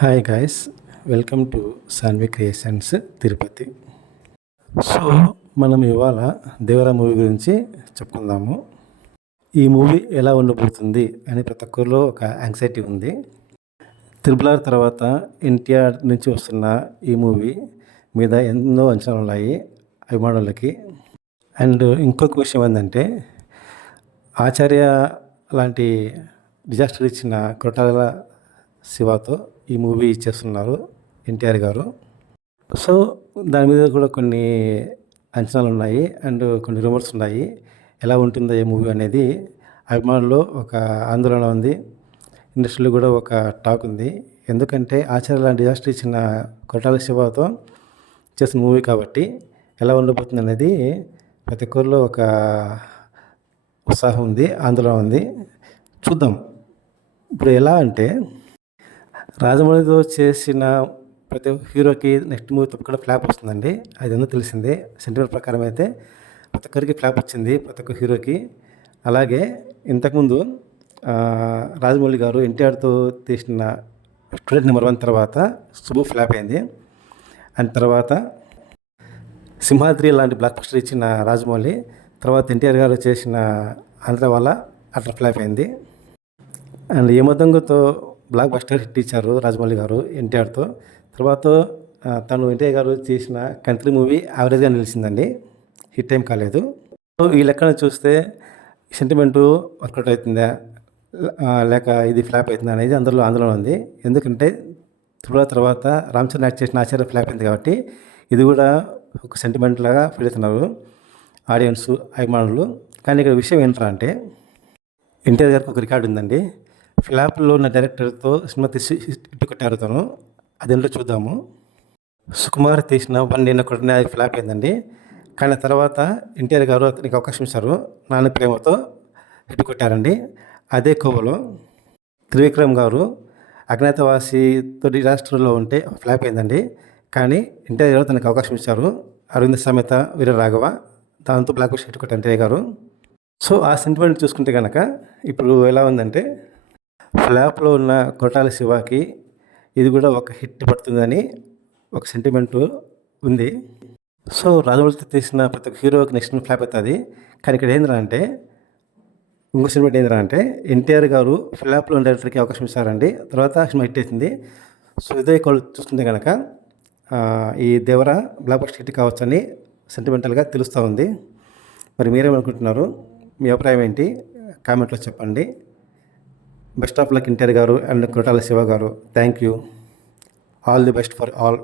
Hi guys, welcome to Sanvi creations Tirupati. So మనం ఇవాళ Devara movie గురించి చెప్పుకుందాము. ఈ మూవీ ఎలా ఉండబోతుంది అని ప్రతి ఒక్కరిలో ఒక యాంగ్జైటీ ఉంది. త్రిబుల్ తర్వాత ఎన్టీఆర్ నుంచి వస్తున్న ఈ మూవీ మీద ఎన్నో అంచనాలు ఉన్నాయి అభిమానులకి. అండ్ ఇంకొక విషయం ఏంటంటే, ఆచార్య లాంటి డిజాస్టర్ ఇచ్చిన కొట్టాల శివతో ఈ మూవీ చేస్తున్నారు ఎన్టీఆర్ గారు. సో దాని మీద కూడా కొన్ని అంచనాలు ఉన్నాయి అండ్ కొన్ని రూమర్స్ ఉన్నాయి. ఎలా ఉంటుందో ఈ మూవీ అనేది అభిమానుల్లో ఒక ఆందోళన ఉంది, ఇండస్ట్రీలో కూడా ఒక టాక్ ఉంది. ఎందుకంటే ఆచార్య లాంటి డిజాస్టర్ ఇచ్చిన కొట్టాల శివతో చేసిన మూవీ కాబట్టి ఎలా ఉండబోతుంది అనేది ప్రతి ఒక్కరిలో ఒక ఉత్సాహం ఉంది, ఆందోళన ఉంది. చూద్దాం. ఇప్పుడు ఎలా అంటే, రాజమౌళితో చేసిన ప్రతి హీరోకి నెక్స్ట్ మూవీ తప్పకుండా ఫ్లాప్ వస్తుందండి. అది ఎందుకు తెలిసిందే. సెంటిమెంట్ ప్రకారం అయితే ప్రతి ఒక్కరికి ఫ్లాప్ వచ్చింది, ప్రతి ఒక్క హీరోకి. అలాగే ఇంతకుముందు రాజమౌళి గారు ఎన్టీఆర్తో తీసిన స్టూడెంట్ నెంబర్ 1 తర్వాత శుభు ఫ్లాప్ అయింది. అండ్ తర్వాత సింహాద్రి లాంటి బ్లాక్ బస్టర్ ఇచ్చిన రాజమౌళి తర్వాత ఎన్టీఆర్ గారు చేసిన ఆంధ్ర వాళ్ళ అట్లా ఫ్లాప్ అయింది. అండ్ యమదొంగతో బ్లాక్ బస్టర్ హిట్ ఇచ్చారు రాజమౌళి గారు ఎన్టీఆర్తో. తర్వాత తను ఎన్టీఆర్ గారు చేసిన కంట్రీ మూవీ యావరేజ్గా నిలిచిందండి, హిట్ ఏం కాలేదు. సో ఈ లెక్కన చూస్తే సెంటిమెంటు వర్కౌట్ అవుతుందా లేక ఇది ఫ్లాప్ అవుతుందా అనేది అందరిలో ఆందోళన ఉంది. ఎందుకంటే త్రిబుల్ తర్వాత రామ్ చరణ్ యాక్ట్ చేసిన ఆచార్య ఫ్లాప్ అయింది కాబట్టి ఇది కూడా ఒక సెంటిమెంట్ లాగా ఫీల్ అవుతున్నారు ఆడియన్స్, అభిమానులు. కానీ ఇక్కడ విషయం ఏంటంటే, ఎన్టీఆర్ గారికి ఒక రికార్డు ఉందండి. ఫ్లాప్లో ఉన్న డైరెక్టర్తో సినిమా తీసి హిట్ కొట్టారు తను. అదేంటో చూద్దాము. సుకుమార్ తీసిన 1 నేను కొట్టిన అది ఫ్లాప్ అయిందండి. కానీ తర్వాత ఎన్టీఆర్ గారు అతనికి అవకాశం ఇచ్చారు, నాన్న ప్రేమతో హిట్ కొట్టారండి. అదే కోవలో త్రివిక్రమ్ గారు అజ్ఞాతవాసితో డిజాస్టర్లో ఉంటే ఫ్లాప్ అయిందండి. కానీ ఎన్టీఆర్ గారు తనకు అవకాశం ఇచ్చారు, అరవింద సమేత వీర రాఘవ, దాంతో బ్లాక్ బస్టర్ హిట్ కొట్టారు ఎన్టీఆర్ గారు. సో ఆ సెంటిమెంట్ చూసుకుంటే కనుక ఇప్పుడు ఎలా ఉందంటే, ఫ్లాప్లో ఉన్న కొట్టాల శివకి ఇది కూడా ఒక హిట్ పడుతుందని ఒక సెంటిమెంటు ఉంది. సో రాజమౌళితో తీసిన ప్రతి ఒక్క హీరోకి నెక్స్ట్ ఫ్లాప్ అవుతుంది. కానీ ఇక్కడ ఏంటంటే, ఇంకో సెంటిమెంట్ ఏంటంటే, ఎన్టీఆర్ గారు ఫ్లాప్లో ఉన్న డైరెక్టర్కి అవకాశం ఇస్తారండి, తర్వాత సినిమా హిట్ అవుతుంది. సో ఇదే చూస్తుంటే కనుక ఈ దేవర బ్లాక్ బస్టర్ హిట్ కావచ్చని సెంటిమెంటల్గా తెలుస్తూ ఉంది. మరి మీరేమనుకుంటున్నారు? మీ అభిప్రాయం ఏంటి? కామెంట్లో చెప్పండి. బెస్ట్ ఆఫ్ లక్ ఎన్టీఆర్ గారు అండ్ కొట్టాల శివ గారు. Thank you. All the best for all.